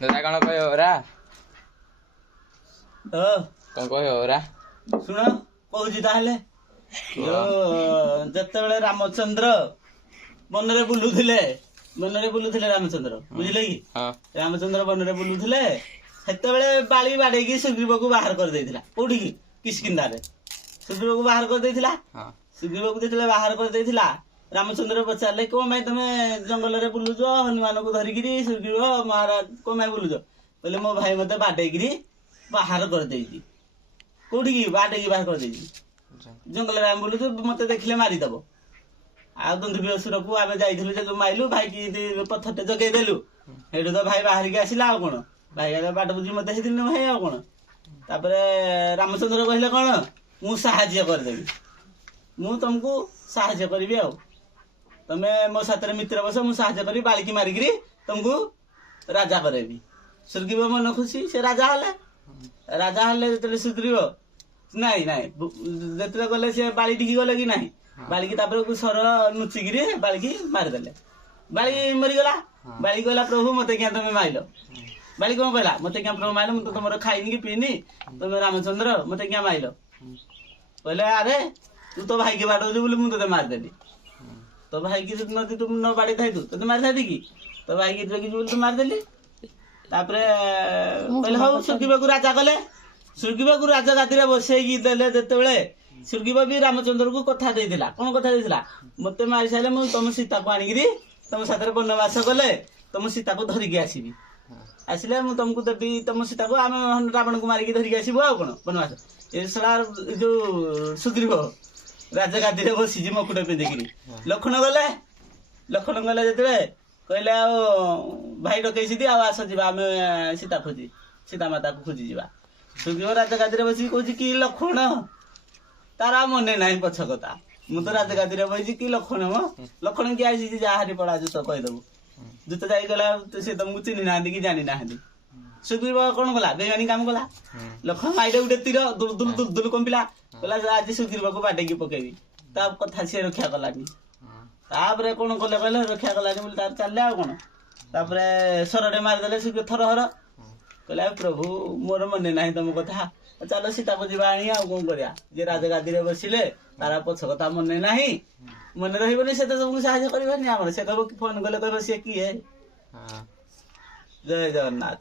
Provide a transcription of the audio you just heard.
दादा कौन कह ओरा कौन कह ओरा शुण कहूँ ताहले जो रामचंद्र बनरे बुलुले रामचंद्र बुझिले कि रामचंद्र बनरे बुलुले सेतेबेले बाली बाड़ेकी सुग्रीव को बाहर कर देथिला कोठी की किसकिंदारे सुग्रीव को बाहर कर देथिला सुग्रीव को जेतले बाहर कर देथिला रामचंद्र पचारे कौन भाई तुम जंगल रे बुलुज हनुमान को धरिकी सुग्रीव महाराज कौन भाई बुलुज बोले मो भाई मते बाटेकी बाहर कर देइछि कोठी की बाटेकी बाहर कर देइछि जंगल रे बुलुज मते देखले मारिदब आ दंदुबी असुर को आमे जाइथिलु जे माइलु भाई की पत्थरटे जगेई देलु हेडु तो भाई बाहर के आसिला आ कोन भाई आगे बाट बुझी मते हेदिन भाई आ कोन तापरे रामचंद्र कहले कोन मु सहाय्य कर देबी मु तुमको सहाय्य करबी आ तमे मो साथरे मित्र बस मु सहाय्य करी बालिकी मारिकरी तुमको राजा करेबी सुग्रीव मन खुशी से राजा हले जेतले सुग्रीव नहीं जेतले गले से बाली टिकी गले कि नहीं बालिकी तापर को सर नुचिगिरी बालिकी मार देले बाली मरी गला बाली कहला प्रभु मते क्या तुम माइलो बाली कौन कहला मते क्या प्रभु माइलो तो तुमर खाइनी कि पीनी तुम रामचंद्र मते क्या माइलो कहले अरे तू तो भाई के बाटो जो बोले मु तो मार देली तो भाई की नदी तुम न बाड़ी थाई तू तो मार थाई कि तो भाई की जगी बोले तो मार देली तापरे कहले हो सुग्रीव को राजा कले सुग्रीव को राजा गादी रे बसेई देले जेतेबेले सुग्रीव भी रामचंद्र को कथा देइदिला कोन कथा देइदिला मते मारी साले मु तुम सीता को आनिगिरी तुम साथरे वनवास गले तुम सीता को धरिकी आसीबी आसिले मु तुमको देबी तुम सीता को आम रावण को मारिकी धरिकी आसीबो आ कोन वनवास ए सला जो सुग्रीव राजा गादी रे बसी जी मकुट पे देखिरी लखन गले जेतबे कहले आ भाई डकैसी दी आ आस जीवा आम सीता खोजी सीता माता को खोजी जीवा सुग्रीव राजा गादी रे बसी कहूची कि लखन तारा मने नहीं पछ कथा मु तो राजा गादी रे बइजी कि लखन म लखन की आसी जा हारी पड़ा जो कहि दबु जुत जाई गला तो से तुमको चिन्ह ना कि जानि ना सुग्रीव कोन गला बेमानी काम गला लखन माइडे उडे तीर दुल दुल दुल दुल कंपिला गला आज सुग्रीव को बाटे की पकेबी ता कथा से रक्षा कलानी तापरे कोन कले कहले रक्षा कलानी बोली तार चलले आ कोन तापरे सरडे मार देले सुग्रीव थरहर कहले प्रभु मोर मने नाही तुम कथा चलो सीता को जीवा आनी आ कौन करिया जे राजा गादी रे बसिले तारा पछ कथा मने नाही मने रहिबनी से तो तुमको सहायता करबनी हमर से कहबो फोन गले कहबो से की है जय जगन्नाथ।